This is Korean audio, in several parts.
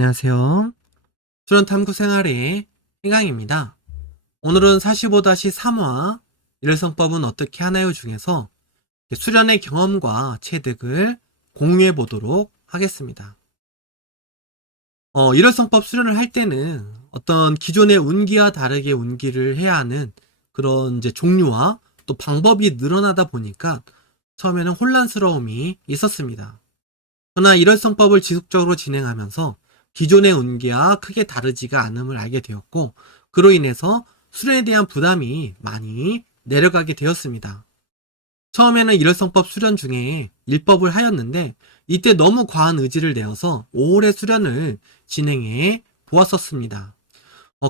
안녕하세요. 수련탐구 생활의 희강입니다. 오늘은 45-3화 일성법은 어떻게 하나요 중에서 수련의 경험과 체득을 공유해 보도록 하겠습니다. 일월성법 수련을 할 때는 어떤 기존의 운기와 다르게 운기를 해야 하는 그런 이제 종류와 또 방법이 늘어나다 보니까 처음에는 혼란스러움이 있었습니다. 그러나 일월성법을 지속적으로 진행하면서 기존의 운기와 크게 다르지가 않음을 알게 되었고, 그로 인해서 수련에 대한 부담이 많이 내려가게 되었습니다. 처음에는 일월성법 수련 중에 일법을 하였는데, 이때 너무 과한 의지를 내어서 오래 수련을 진행해 보았었습니다.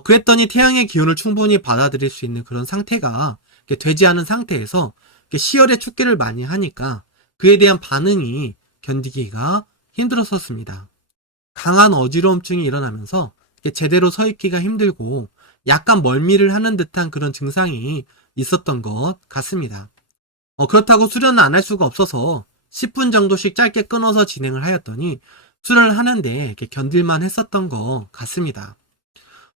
그랬더니 태양의 기운을 충분히 받아들일 수 있는 그런 상태가 되지 않은 상태에서 시열의 축기를 많이 하니까 그에 대한 반응이 견디기가 힘들었었습니다. 강한 어지러움증이 일어나면서 제대로 서 있기가 힘들고 약간 멀미를 하는 듯한 그런 증상이 있었던 것 같습니다. 그렇다고 수련은 안 할 수가 없어서 10분 정도씩 짧게 끊어서 진행을 하였더니 수련을 하는데 견딜만 했었던 것 같습니다.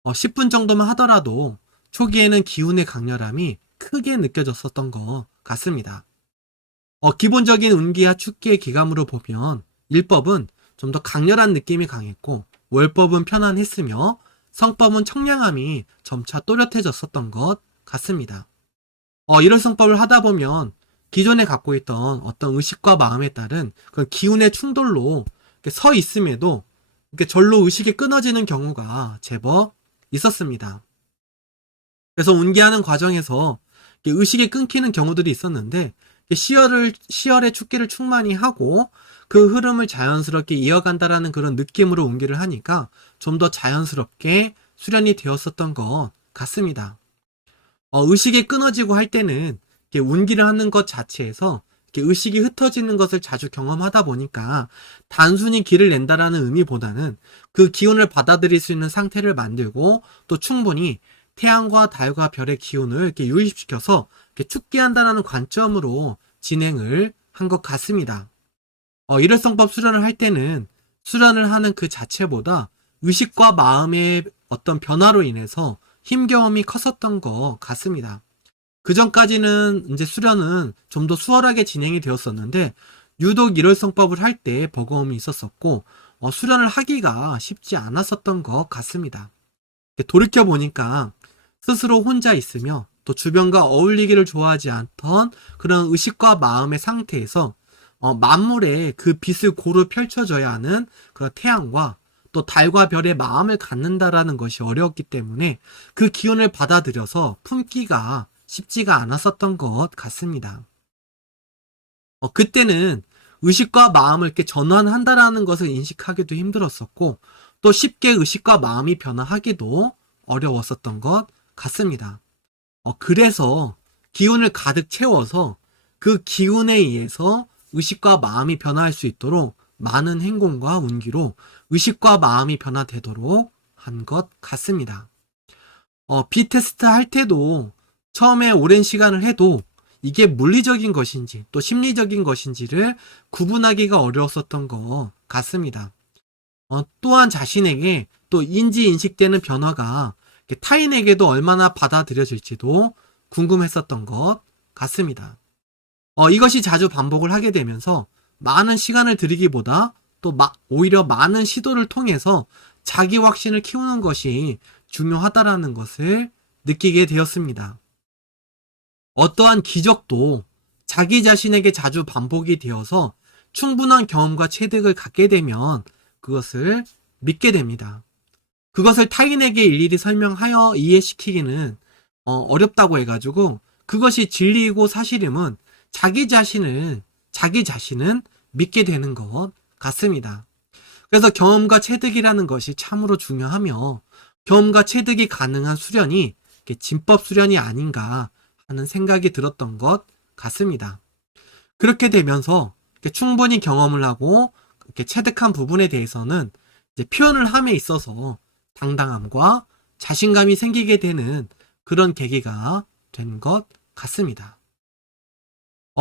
10분 정도만 하더라도 초기에는 기운의 강렬함이 크게 느껴졌었던 것 같습니다. 기본적인 운기와 축기의 기감으로 보면 일법은 좀 더 강렬한 느낌이 강했고 월법은 편안했으며 성법은 청량함이 점차 또렷해졌었던 것 같습니다. 이런 성법을 하다 보면 기존에 갖고 있던 어떤 의식과 마음에 따른 그런 기운의 충돌로 서 있음에도 절로 의식이 끊어지는 경우가 제법 있었습니다. 그래서 운기하는 과정에서 의식이 끊기는 경우들이 있었는데 시열의 축기를 충만히 하고 그 흐름을 자연스럽게 이어간다라는 그런 느낌으로 운기를 하니까 좀 더 자연스럽게 수련이 되었었던 것 같습니다. 의식이 끊어지고 할 때는 운기를 하는 것 자체에서 의식이 흩어지는 것을 자주 경험하다 보니까 단순히 기를 낸다라는 의미보다는 그 기운을 받아들일 수 있는 상태를 만들고 또 충분히 태양과 달과 별의 기운을 유입시켜서 축기한다라는 관점으로 진행을 한 것 같습니다. 일월성법 수련을 할 때는 수련을 하는 그 자체보다 의식과 마음의 어떤 변화로 인해서 힘겨움이 컸었던 것 같습니다. 그 전까지는 이제 수련은 좀 더 수월하게 진행이 되었었는데 유독 일월성법을 할 때 버거움이 있었었고 수련을 하기가 쉽지 않았었던 것 같습니다. 돌이켜보니까 스스로 혼자 있으며 또 주변과 어울리기를 좋아하지 않던 그런 의식과 마음의 상태에서 만물에 그 빛을 고루 펼쳐줘야 하는 그런 태양과 또 달과 별의 마음을 갖는다라는 것이 어려웠기 때문에 그 기운을 받아들여서 품기가 쉽지가 않았었던 것 같습니다. 그때는 의식과 마음을 이렇게 전환한다라는 것을 인식하기도 힘들었었고 또 쉽게 의식과 마음이 변화하기도 어려웠었던 것 같습니다. 그래서 기운을 가득 채워서 그 기운에 의해서 의식과 마음이 변화할 수 있도록 많은 행동과 운기로 의식과 마음이 변화되도록 한 것 같습니다. 비테스트 할 때도 처음에 오랜 시간을 해도 이게 물리적인 것인지 또 심리적인 것인지를 구분하기가 어려웠었던 것 같습니다. 또한 자신에게 또 인지인식되는 변화가 타인에게도 얼마나 받아들여질지도 궁금했었던 것 같습니다. 이것이 자주 반복을 하게 되면서 많은 시간을 들이기보다 또 오히려 많은 시도를 통해서 자기 확신을 키우는 것이 중요하다라는 것을 느끼게 되었습니다. 어떠한 기적도 자기 자신에게 자주 반복이 되어서 충분한 경험과 체득을 갖게 되면 그것을 믿게 됩니다. 그것을 타인에게 일일이 설명하여 이해시키기는 어렵다고 해가지고 그것이 진리이고 사실임은 자기 자신은 믿게 되는 것 같습니다. 그래서 경험과 체득이라는 것이 참으로 중요하며 경험과 체득이 가능한 수련이 진법 수련이 아닌가 하는 생각이 들었던 것 같습니다. 그렇게 되면서 충분히 경험을 하고 체득한 부분에 대해서는 이제 표현을 함에 있어서 당당함과 자신감이 생기게 되는 그런 계기가 된 것 같습니다.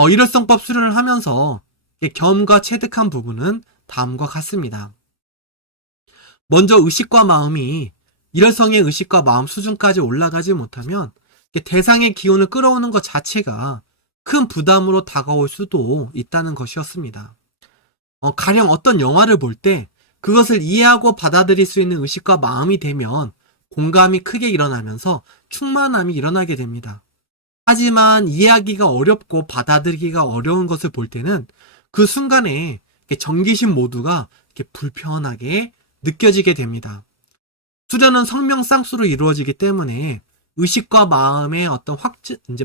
일월성법 수련을 하면서 경험과 체득한 부분은 다음과 같습니다. 먼저 의식과 마음이 일월성의 의식과 마음 수준까지 올라가지 못하면 대상의 기운을 끌어오는 것 자체가 큰 부담으로 다가올 수도 있다는 것이었습니다. 가령 어떤 영화를 볼 때 그것을 이해하고 받아들일 수 있는 의식과 마음이 되면 공감이 크게 일어나면서 충만함이 일어나게 됩니다. 하지만 이해하기가 어렵고 받아들이기가 어려운 것을 볼 때는 그 순간에 정기심 모두가 불편하게 느껴지게 됩니다. 수련은 성명상수로 이루어지기 때문에 의식과 마음의 어떤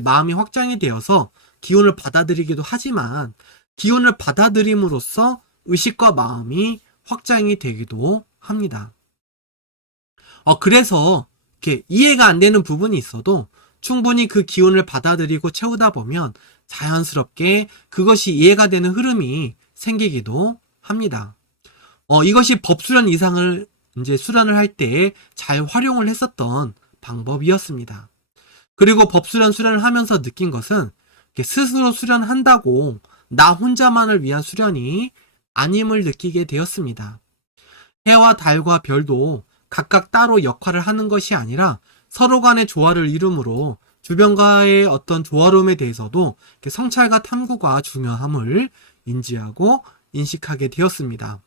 마음이 확장이 되어서 기운을 받아들이기도 하지만 기운을 받아들임으로써 의식과 마음이 확장이 되기도 합니다. 그래서 이렇게 이해가 안 되는 부분이 있어도 충분히 그 기운을 받아들이고 채우다 보면 자연스럽게 그것이 이해가 되는 흐름이 생기기도 합니다. 이것이 법수련 이상을 이제 수련을 할 때 잘 활용을 했었던 방법이었습니다. 그리고 법수련 수련을 하면서 느낀 것은 스스로 수련한다고 나 혼자만을 위한 수련이 아님을 느끼게 되었습니다. 해와 달과 별도 각각 따로 역할을 하는 것이 아니라 서로 간의 조화를 이루므로 주변과의 어떤 조화로움에 대해서도 성찰과 탐구가 중요함을 인지하고 인식하게 되었습니다.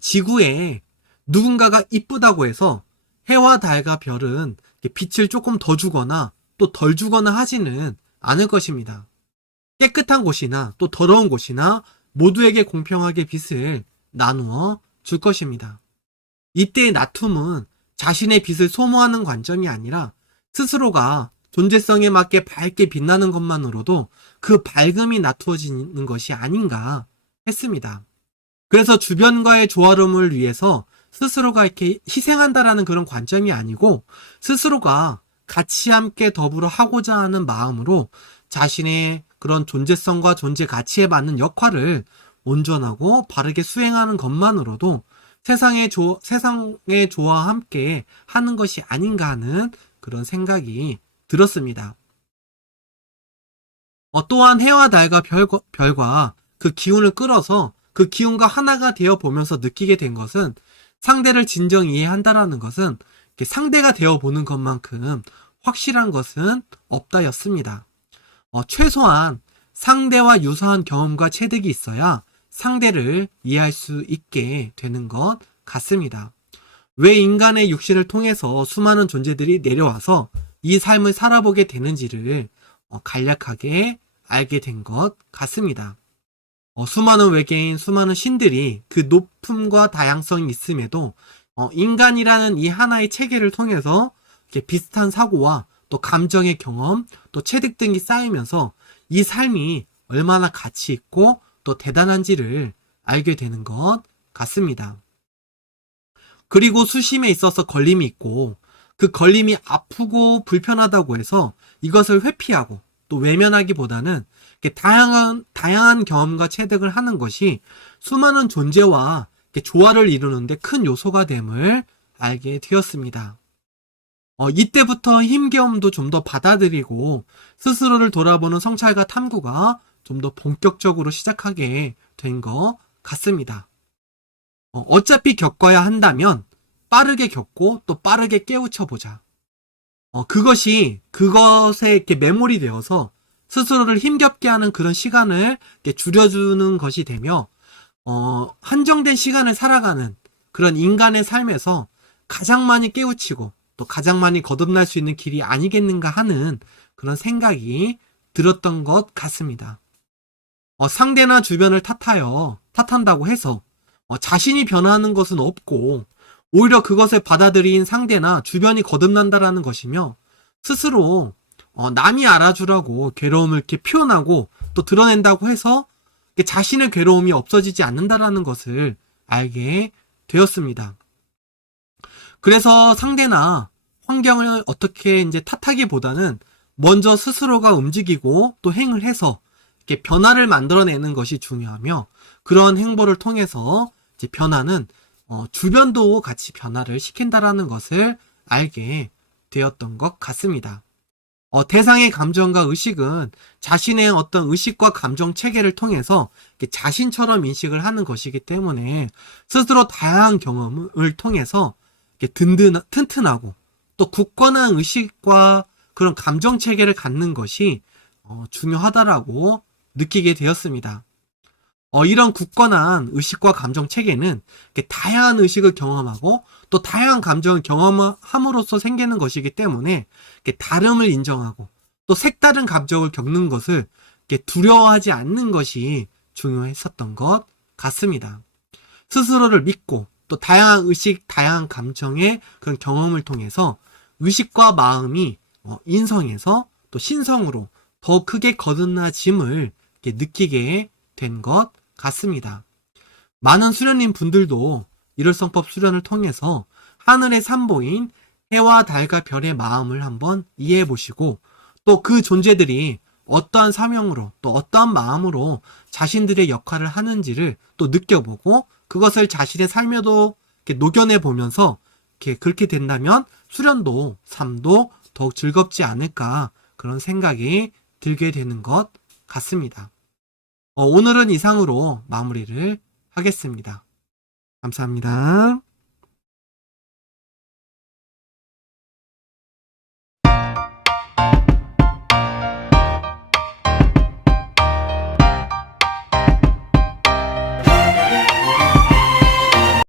지구에 누군가가 이쁘다고 해서 해와 달과 별은 빛을 조금 더 주거나 또 덜 주거나 하지는 않을 것입니다. 깨끗한 곳이나 또 더러운 곳이나 모두에게 공평하게 빛을 나누어 줄 것입니다. 이때의 나툼은 자신의 빛을 소모하는 관점이 아니라 스스로가 존재성에 맞게 밝게 빛나는 것만으로도 그 밝음이 나투어지는 것이 아닌가 했습니다. 그래서 주변과의 조화로움을 위해서 스스로가 이렇게 희생한다라는 그런 관점이 아니고 스스로가 같이 함께 더불어 하고자 하는 마음으로 자신의 그런 존재성과 존재 가치에 맞는 역할을 온전하고 바르게 수행하는 것만으로도 세상의 조화와 함께 하는 것이 아닌가 하는 그런 생각이 들었습니다. 또한 해와 달과 별과 그 기운을 끌어서 그 기운과 하나가 되어 보면서 느끼게 된 것은 상대를 진정 이해한다라는 것은 상대가 되어 보는 것만큼 확실한 것은 없다였습니다. 최소한 상대와 유사한 경험과 체득이 있어야 상대를 이해할 수 있게 되는 것 같습니다. 왜 인간의 육신을 통해서 수많은 존재들이 내려와서 이 삶을 살아보게 되는지를 간략하게 알게 된 것 같습니다. 수많은 외계인, 수많은 신들이 그 높음과 다양성이 있음에도 인간이라는 이 하나의 체계를 통해서 이렇게 비슷한 사고와 또 감정의 경험, 또 체득 등이 쌓이면서 이 삶이 얼마나 가치 있고 또 대단한지를 알게 되는 것 같습니다. 그리고 수심에 있어서 걸림이 있고 그 걸림이 아프고 불편하다고 해서 이것을 회피하고 또 외면하기보다는 다양한 경험과 체득을 하는 것이 수많은 존재와 조화를 이루는데 큰 요소가 됨을 알게 되었습니다. 이때부터 힘겨움도 좀 더 받아들이고 스스로를 돌아보는 성찰과 탐구가 좀 더 본격적으로 시작하게 된 것 같습니다. 어차피 겪어야 한다면 빠르게 겪고 또 빠르게 깨우쳐보자. 그것에 이렇게 매몰이 되어서 스스로를 힘겹게 하는 그런 시간을 이렇게 줄여주는 것이 되며, 한정된 시간을 살아가는 그런 인간의 삶에서 가장 많이 깨우치고 또 가장 많이 거듭날 수 있는 길이 아니겠는가 하는 그런 생각이 들었던 것 같습니다. 상대나 주변을 탓한다고 해서 자신이 변화하는 것은 없고 오히려 그것을 받아들인 상대나 주변이 거듭난다라는 것이며 스스로 남이 알아주라고 괴로움을 이렇게 표현하고 또 드러낸다고 해서 자신의 괴로움이 없어지지 않는다라는 것을 알게 되었습니다. 그래서 상대나 환경을 어떻게 이제 탓하기보다는 먼저 스스로가 움직이고 또 행을 해서 이렇게 변화를 만들어내는 것이 중요하며 그런 행보를 통해서 이제 변화는 주변도 같이 변화를 시킨다라는 것을 알게 되었던 것 같습니다. 대상의 감정과 의식은 자신의 어떤 의식과 감정 체계를 통해서 이렇게 자신처럼 인식을 하는 것이기 때문에 스스로 다양한 경험을 통해서 이렇게 튼튼하고 또 굳건한 의식과 그런 감정 체계를 갖는 것이 중요하다라고 느끼게 되었습니다. 이런 굳건한 의식과 감정 체계는 이렇게 다양한 의식을 경험하고 또 다양한 감정을 경험함으로써 생기는 것이기 때문에 이렇게 다름을 인정하고 또 색다른 감정을 겪는 것을 이렇게 두려워하지 않는 것이 중요했었던 것 같습니다. 스스로를 믿고 또 다양한 의식, 다양한 감정의 그런 경험을 통해서 의식과 마음이 인성에서 또 신성으로 더 크게 거듭나짐을 이렇게 느끼게 된 것 같습니다. 많은 수련님 분들도 일월성법 수련을 통해서 하늘의 산보인 해와 달과 별의 마음을 한번 이해해 보시고 또 그 존재들이 어떠한 사명으로 또 어떠한 마음으로 자신들의 역할을 하는지를 또 느껴보고 그것을 자신의 삶에도 이렇게 녹여내 보면서 이렇게 그렇게 된다면 수련도 삶도 더욱 즐겁지 않을까 그런 생각이 들게 되는 것 같습니다. 오늘은 이상으로 마무리를 하겠습니다. 감사합니다.